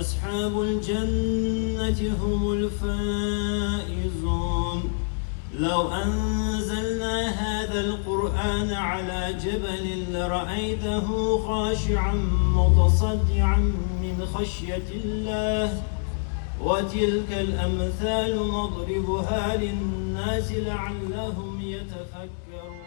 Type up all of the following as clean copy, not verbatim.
أصحاب الجنة هم الفائزون لو أنزلنا هذا القرآن على جبل لرأيته خاشعا متصدعا من خشية الله وتلك الأمثال نضربها للناس لعلهم يتفكرون.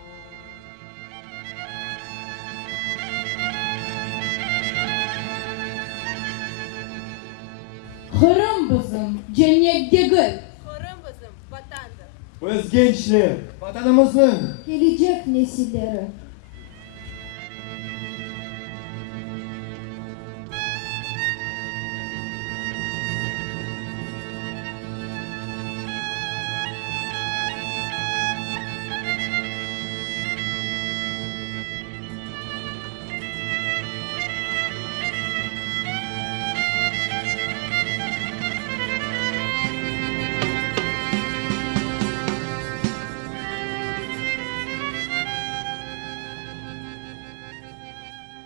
Kırımızım cennette gül. Kırımızım vatandır. Biz gençler, vatanımızın gelecek nesillere